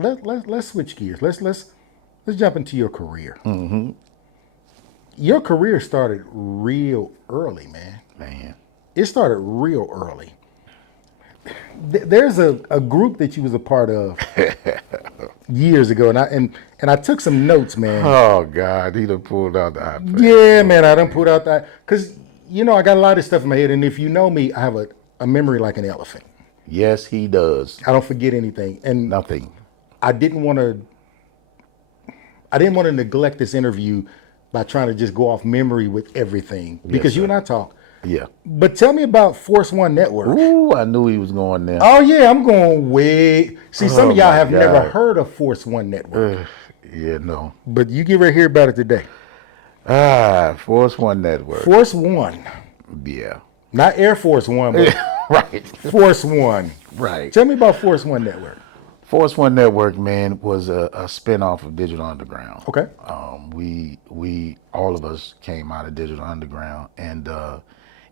let's switch gears. Let's jump into your career. Your career started real early, man. Man. It started real early. There's a group that you was a part of years ago, and I took some notes, man. Oh God, he done pulled out the iPad. Yeah, man, I done put out that because I got a lot of stuff in my head, and if you know me, I have a memory like an elephant. Yes, he does. I don't forget anything, and Nothing. I didn't want to. I didn't want to neglect this interview by trying to just go off memory with everything because you and I talk. Yeah. But tell me about Force One Network. Ooh, I knew he was going there. Oh yeah, I'm going way. See, some of y'all my have God. never heard of Force One Network, Yeah, no. but you get ready to hear about it today. Force One Network. Force One, Yeah. not Air Force One, but Right. Force One. Right. Tell me about Force One Network. Force One Network, man, was a spinoff of Digital Underground. Okay. We all of us came out of Digital Underground, and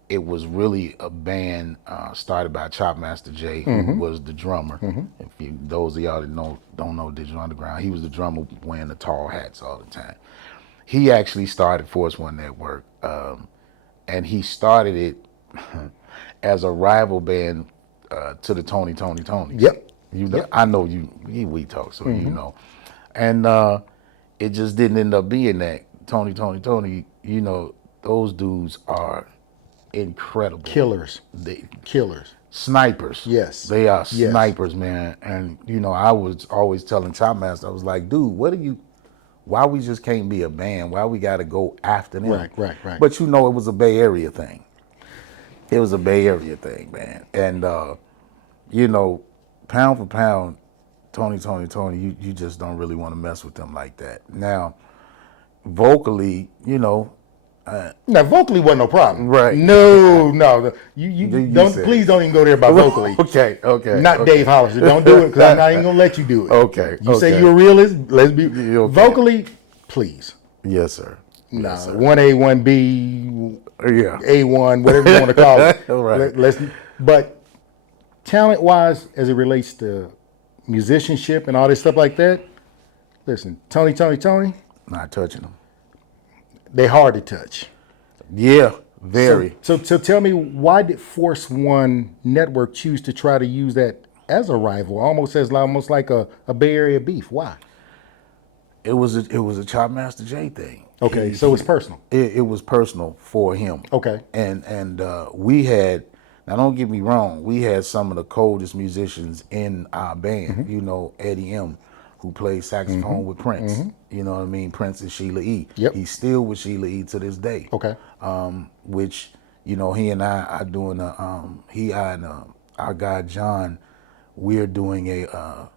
it was really a band started by Chopmaster Jay, who was the drummer. If those of y'all that don't know Digital Underground, he was the drummer wearing the tall hats all the time. He actually started Force One Network, and he started it as a rival band to the Toni. Yep. I know we talk, so you know. And it just didn't end up being that. Toni, those dudes are incredible. Killers. Killers. Snipers. Yes. They are Yes. snipers, man. And, I was always telling Chopmaster, I was like, dude, why we just can't be a band? Why we got to go after them? Right. But, it was a Bay Area thing. It was a Bay Area thing, man. And, pound for pound, Toni, you just don't really want to mess with them like that. Now, vocally, Now, vocally wasn't no problem. Right. No. You don't. Please don't even go there about vocally. Okay. Not Dave Hollister. Don't do it because I'm not even gonna let you do it. Okay. You say you're a realist. Let's be Okay. vocally, please. Yes, sir. No, Yes, sir. 1A, 1B, Yeah. A1, whatever you want to call it. Right. But talent-wise, as it relates to musicianship and all this stuff like that, listen, Toni, Not touching them. they hard to touch. Yeah, very. So tell me, why did Force One Network choose to try to use that as a rival, almost like a Bay Area beef? Why? It was a Chopmaster Jay thing. Okay, so it's personal. It was personal for him. Okay. And we had, now don't get me wrong, we had some of the coldest musicians in our band. Eddie M, who plays saxophone with Prince. You know what I mean? Prince and Sheila E. Yep. He's still with Sheila E to this day. Okay. Which, he and I are doing our guy John, we're doing a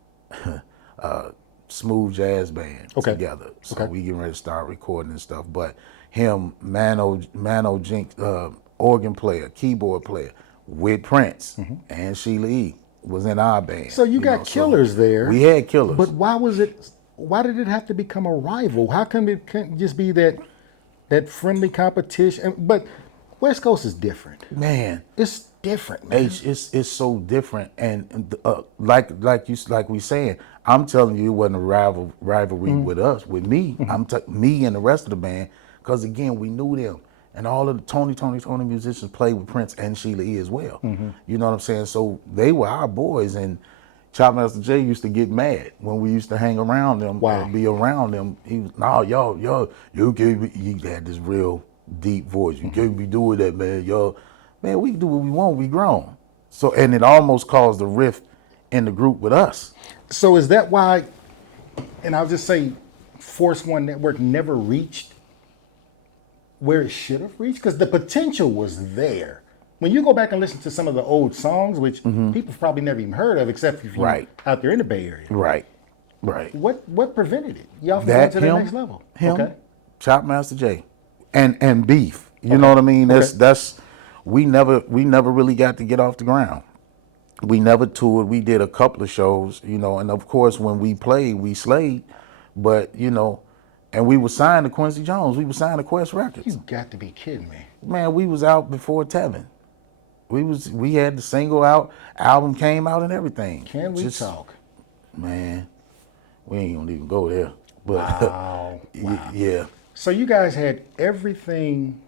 smooth jazz band together. So we getting ready to start recording and stuff. But him, Mano Jinks, organ player, keyboard player with Prince and Sheila E was in our band. So you got killers there. We had killers. But why did it have to become a rival? How come it can't just be that friendly competition? But West Coast is different. Man, It's different, man. it's so different, and like we saying, I'm telling you, it wasn't a rivalry with us, with me. Me and the rest of the band, because again, we knew them, and all of the Toni musicians played with Prince and Sheila E as well. You know what I'm saying? So they were our boys, and Chopmaster Jay used to get mad when we used to hang around them. Wow. Be around them. He was, y'all, you can't be. He had this real deep voice. You can't be doing that, man. Y'all, man, we can do what we want. We grown. So, and it almost caused a rift in the group with us. So is that why, and I'll just say, Force One Network never reached where it should have reached? Because the potential was there. When you go back and listen to some of the old songs, which people probably never even heard of, except if you're out there in the Bay Area. Right. What prevented it? Y'all from going to the next level. Okay. Chopmaster Jay. And beef. You know what I mean? That's we never really got to get off the ground. We never toured. We did a couple of shows, and of course when we played, we slayed. But, and we were signed to Quincy Jones. We were signed to Quest Records. You got to be kidding me. Man, we was out before Tevin. We had the single out, album came out and everything. Can we talk? Man. We ain't gonna even go there. But Wow. Wow. yeah. So you guys had everything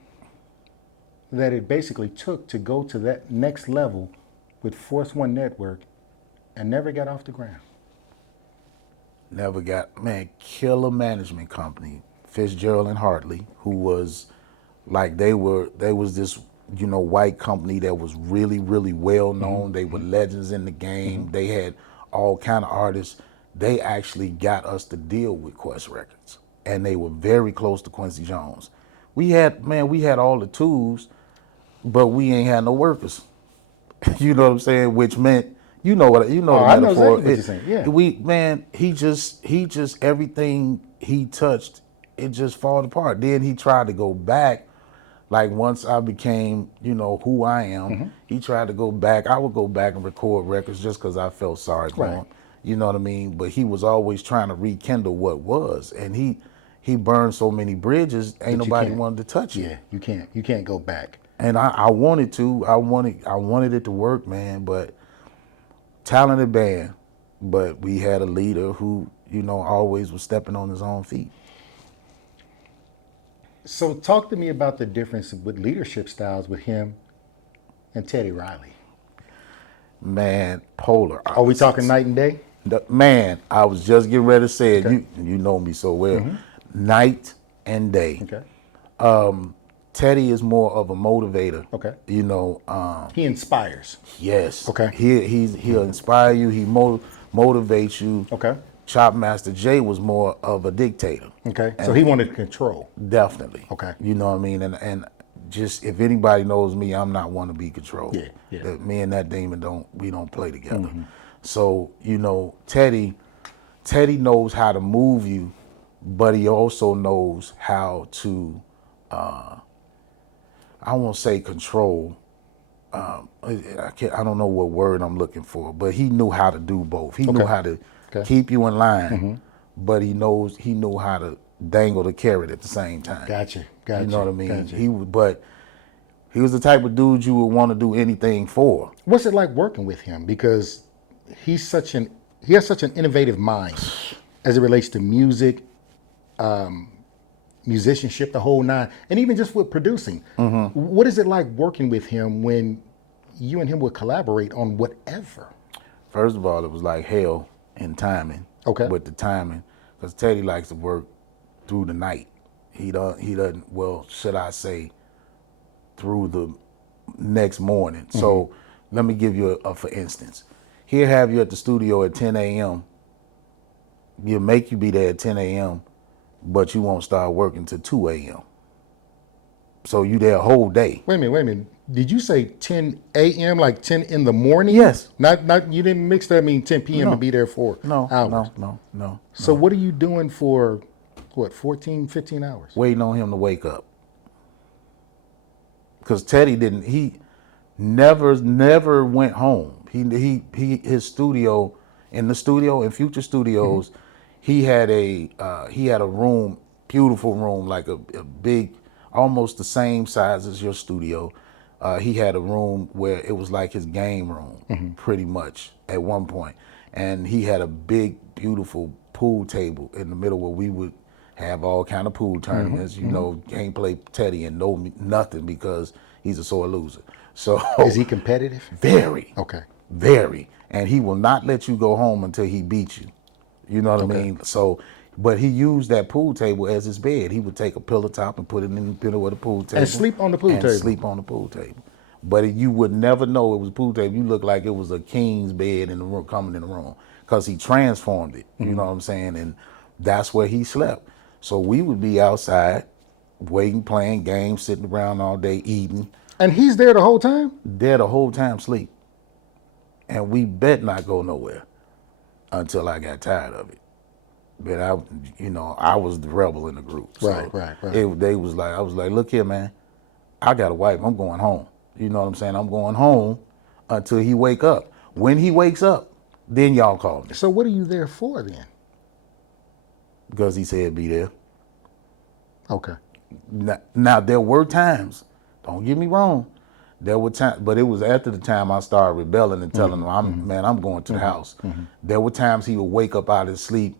that it basically took to go to that next level with Force One Network and never got off the ground. Never got, man, killer management company, Fitzgerald and Hartley, who was like they was this, white company that was really, really well known. They were legends in the game. They had all kind of artists. They actually got us to deal with Quest Records. And they were very close to Quincy Jones. We had all the tools, but we ain't had no workers. You know what I'm saying? Which meant, the I know metaphor. exactly what you're saying. Yeah. He just everything he touched, it just fall apart. Then he tried to go back. Like once I became, who I am, he tried to go back. I would go back and record records just because I felt sorry for Right. him. You know what I mean? But he was always trying to rekindle what was, and he burned so many bridges. Ain't But you nobody can't. wanted to touch it. Yeah, you can't. You can't go back. And I wanted to. I wanted it to work, man. But talented band, but we had a leader who, always was stepping on his own feet. So talk to me about the difference with leadership styles with him and Teddy Riley. Man, polar Are we talking opposites. night and day? Man, I was just getting ready to say it. Okay. You know me so well. Night and day. Okay. Teddy is more of a motivator. Okay. He inspires. Yes. Okay. He'll inspire you. He motivates you. Okay. Chop Master Jay was more of a dictator. Okay. So he wanted control. Definitely. Okay. You know what I mean? And just if anybody knows me, I'm not one to be controlled. Yeah, yeah. Me and that demon don't play together. So, Teddy knows how to move you, but he also knows how to I won't say control. I don't know what word I'm looking for, but he knew how to do both. He knew how to keep you in line, but he knew how to dangle the carrot at the same time. Gotcha. You know what I mean? Gotcha. He was the type of dude you would want to do anything for. What's it like working with him? Because he has such an innovative mind as it relates to music, musicianship, the whole nine, and even just with producing. What is it like working with him when you and him would collaborate on whatever? First of all, it was like hell in timing. Okay. With the timing, because Teddy likes to work through the night. He doesn't. Well, should I say, through the next morning. So let me give you a for instance. He'll have you at the studio at 10 a.m. He'll make you be there at 10 a.m., but you won't start working till 2 a.m. So you there a whole day. Wait a minute. Did you say 10 a.m. like 10 in the morning? Yes. Not you didn't mix that. I mean 10 p.m. to be there for hours. No. So what are you doing for 14, 15 hours? Waiting on him to wake up. Because Teddy he never went home. His studio, in the studio, in future studios, he had a room, beautiful room, like a big, almost the same size as your studio. He had a room where it was like his game room, pretty much at one point. And he had a big, beautiful pool table in the middle where we would have all kind of pool tournaments. Can't play Teddy and know nothing because he's a sore loser. So Is he competitive? Very. Okay. Very. And he will not let you go home until he beats you. You know what I mean? So, but he used that pool table as his bed. He would take a pillow top and put it in the middle of the pool table. And sleep on the pool table. And sleep on the pool table. But you would never know it was a pool table. You looked like it was a king's bed in the room, coming in the room, because he transformed it. You know what I'm saying? And that's where he slept. So we would be outside, waiting, playing games, sitting around all day, eating. And he's there the whole time? There the whole time, sleep. And we bet not go nowhere until I got tired of it. But I was the rebel in the group. So Right. I was like, look here, man, I got a wife. I'm going home. You know what I'm saying? I'm going home until he wake up. When he wakes up, then y'all call me. So what are you there for then? Because he said be there. Okay. Now there were times, don't get me wrong, there were times, but it was after the time I started rebelling and telling him, I'm going to the house. There were times he would wake up out of his sleep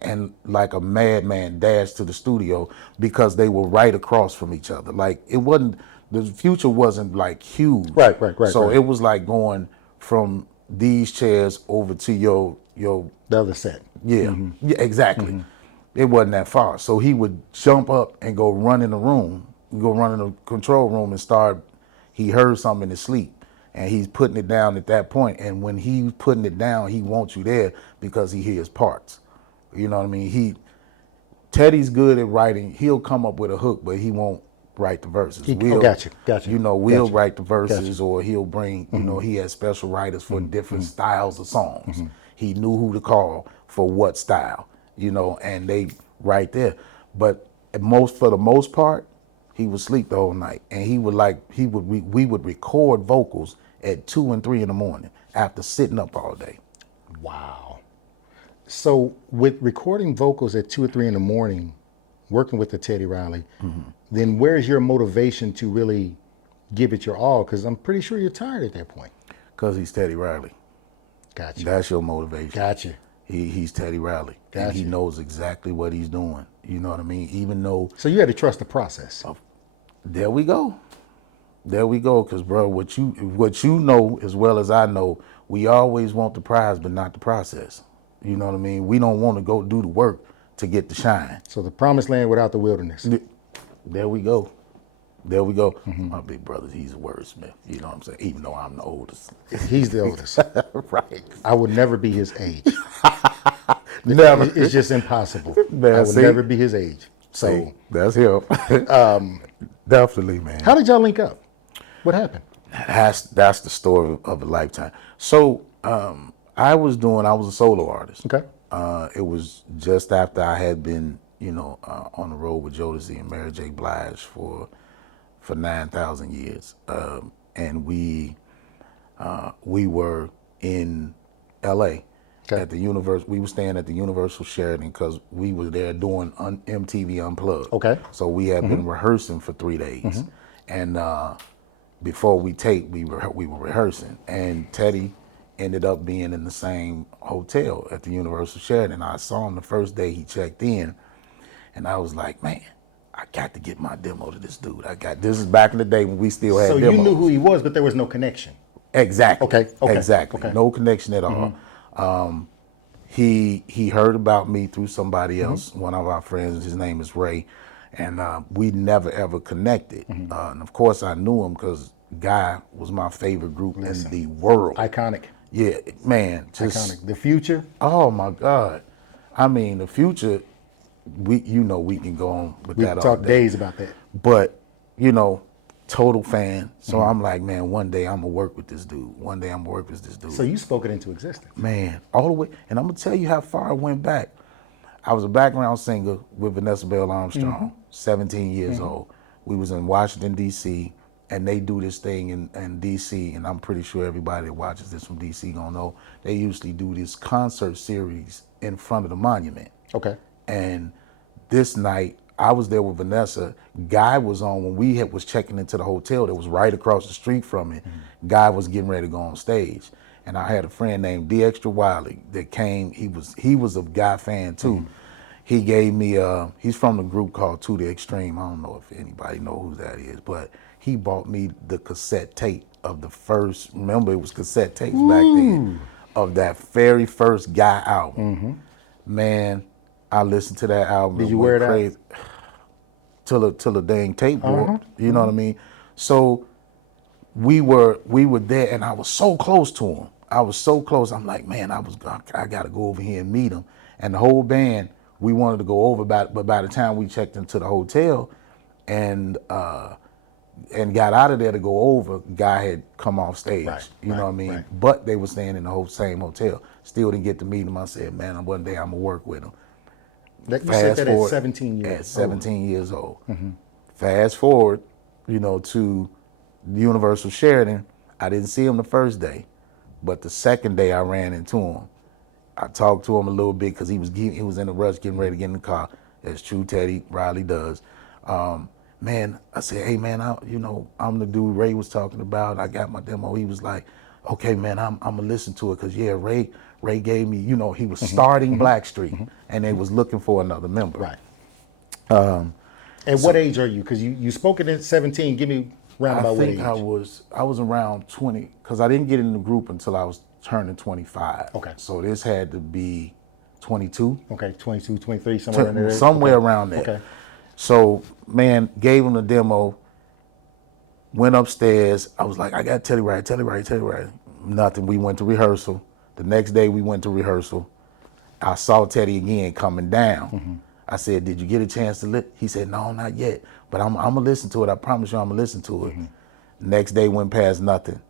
and like a madman dashed to the studio because they were right across from each other. Like it wasn't, the Future wasn't like huge. Right. So it was like going from these chairs over to your The other set. yeah, yeah, exactly. It wasn't that far. So he would jump up and go run in the room, go run in the control room and start, he heard something in his sleep and he's putting it down at that point. And when he's putting it down, he wants you there because he hears parts. You know what I mean? Teddy's good at writing. He'll come up with a hook, but he won't write the verses. Gotcha. You know, we'll Gotcha. write the verses, or he'll bring, you know, he has special writers for different styles of songs. He knew who to call for what style, you know, and they right there. But for the most part, he would sleep the whole night, and we would record vocals at 2 and 3 in the morning after sitting up all day. Wow. So with recording vocals at 2 or 3 in the morning, working with the Teddy Riley, then where's your motivation to really give it your all? Because I'm pretty sure you're tired at that point. Because he's Teddy Riley. Gotcha. That's your motivation. Gotcha. He's Teddy Riley. Gotcha. And he knows exactly what he's doing. You know what I mean? Even though, So you had to trust the process. there we go. There we go. Because, bro, what you know as well as I know, we always want the prize, but not the process. You know what I mean? We don't want to go do the work to get the shine. So the promised land without the wilderness. There we go. There we go. My big brother, he's a wordsmith. You know what I'm saying? Even though I'm the oldest. He's the oldest. Right. I would never be his age. Never. It's just impossible. Man, I would see? never be his age. So See, that's him. Definitely, man. how did y'all link up? What happened? That's the story of a lifetime. So I was a solo artist. Okay. It was just after I had been, you know, on the road with Jodeci and Mary J. Blige for 9,000 years, and we were in L.A. Okay. at the We were staying at the Universal Sheraton because we were there doing MTV Unplugged. Okay. So we had been rehearsing for 3 days, and before we taped, we were rehearsing, and Teddy ended up being in the same hotel at the Universal Sheraton. I saw him the first day he checked in, and I was like, man, I got to get my demo to this dude. This is back in the day when we still had So demos. you knew who he was, but there was no connection. Exactly. Okay. Exactly. Okay. No connection at all. He heard about me through somebody else, one of our friends. His name is Ray, and we never ever connected. And of course, I knew him because Guy was my favorite group in the world. Iconic. Yeah, man. Just, Iconic. The Future. oh my God. I mean, the Future. We can go on with We that all talk day. days about that. But, total fan. So I'm like, man, one day I'm going to work with this dude. One day I'm going to work with this dude. So you spoke it into existence. Man, all the way. And I'm going to tell you how far I went back. I was a background singer with Vanessa Bell Armstrong, 17 years old. We was in Washington, D.C., and they do this thing in D.C., and I'm pretty sure everybody that watches this from D.C. gonna know, they usually do this concert series in front of the monument. Okay. And this night, I was there with Vanessa. Guy was on when we was checking into the hotel that was right across the street from it. Guy was getting ready to go on stage. And I had a friend named D. Extra Wiley that came. He was a Guy fan too. He gave me, he's from the group called To The Extreme. I don't know if anybody know who that is, but he bought me the cassette tape of the first, remember it was cassette tapes back then, of that very first Guy album. Man, I listened to that album. Did you wear it crazy till the dang tape broke. You know what I mean? So we were there, and I was so close to him. I was so close. I'm like, man, I got to go over here and meet him. And the whole band, we wanted to go over, but by the time we checked into the hotel, and got out of there to go over, Guy had come off stage. You know what I mean? Right. But they were staying in the same hotel. Still didn't get to meet him. I said, man, one day I'm gonna work with him. You said that at 17 years At 17 years old. Fast forward, to Universal Sheraton. I didn't see him the first day, but the second day I ran into him. I talked to him a little bit because he was in a rush getting ready to get in the car, as true Teddy Riley does. Man, I said, hey man, I'm the dude Ray was talking about. I got my demo. He was like, okay man, I'm gonna listen to it because Ray Ray gave me, you know, he was starting Blackstreet, and they was looking for another member. Right. At what age are you? Because you spoke it at 17. Give me roundabout what age. I was around 20 because I didn't get in the group until I was turning 25. Okay. So this had to be 22. Okay, 22, 23, somewhere in there. Somewhere Okay. around there. Okay. So, man, gave him the demo, went upstairs. I was like, I got Teddy right. Nothing. We went to rehearsal. The next day we went to rehearsal. I saw Teddy again coming down. I said, did you get a chance to listen? He said, no, not yet. But I'm going to listen to it. I promise you I'm going to listen to it. Next day went past nothing.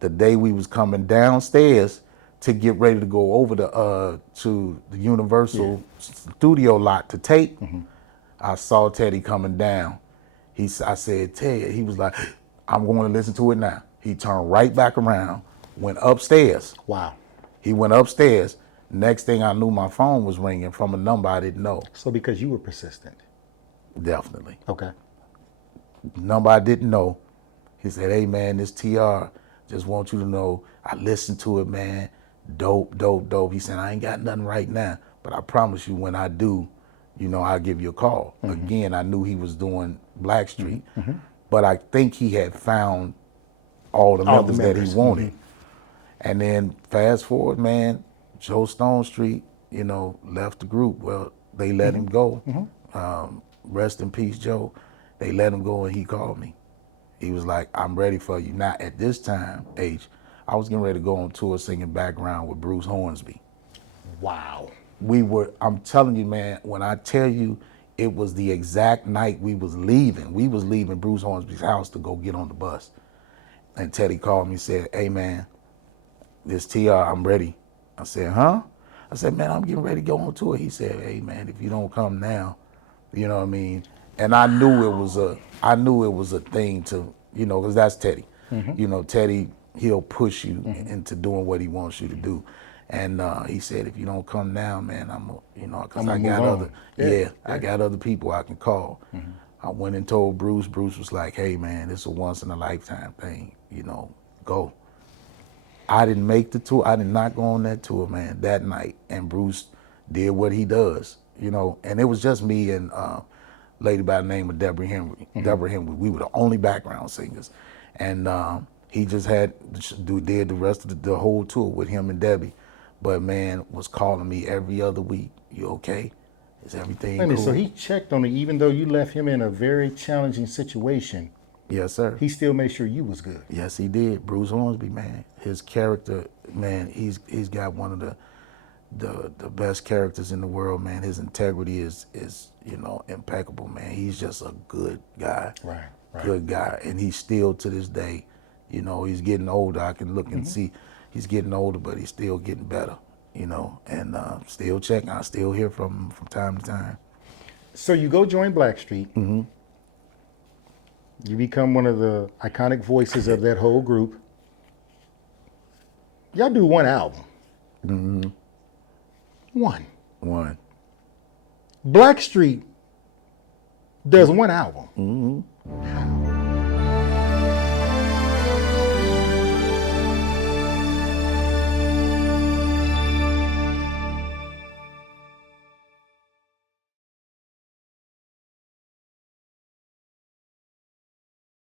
The day we was coming downstairs to get ready to go over to the Universal studio lot to tape, I saw Teddy coming down. I said, Ted, he was like, I'm going to listen to it now. He turned right back around, went upstairs. Wow. He went upstairs. Next thing I knew, my phone was ringing from a number I didn't know. So because you were persistent. Definitely. Okay. Number I didn't know. He said, hey, man, this TR, just want you to know, I listened to it, man. Dope. He said, I ain't got nothing right now, but I promise you when I do, you know, I'll give you a call. Again, I knew he was doing Blackstreet, but I think he had found all the members that he wanted. And then fast forward, man, Joe Stone Street, you know, left the group. Well, they let him go. Rest in peace, Joe. They let him go and he called me. He was like, I'm ready for you. Now, at this time, I was getting ready to go on tour singing background with Bruce Hornsby. Wow. I'm telling you, man, when I tell you it was the exact night we was leaving Bruce Hornsby's house to go get on the bus. And Teddy called me and said, hey, man, this TR, I'm ready. I said, huh? I said, man, I'm getting ready to go on tour. He said, hey, man, if you don't come now, you know what I mean? And I knew it was a thing to, you know, because that's Teddy. You know, Teddy, he'll push you into doing what he wants you to do. And he said, if you don't come now, man, you know, because I got I got other people I can call. I went and told Bruce. Bruce was like, hey, man, it's a once in a lifetime thing, you know, go. I didn't make the tour. I did not go on that tour, man, that night. And Bruce did what he does, you know, and it was just me and lady by the name of Deborah Henry. Deborah Henry, we were the only background singers. And he just did the rest of the whole tour with him and Debbie. But man, was calling me every other week. You okay? Is everything cool? So he checked on you, even though you left him in a very challenging situation. Yes, sir. He still made sure you was good. Yes, he did. Bruce Hornsby, man. His character, man, he's got one of the best characters in the world, man. His integrity is you know, impeccable, man. He's just a good guy. Right. Good guy. And he's still to this day, you know, he's getting older. I can look and see he's getting older, but he's still getting better, you know, and still checking. I still hear from him from time to time. So you go join Blackstreet. You become one of the iconic voices of that whole group. Y'all do one album. One. Blackstreet does one album. How?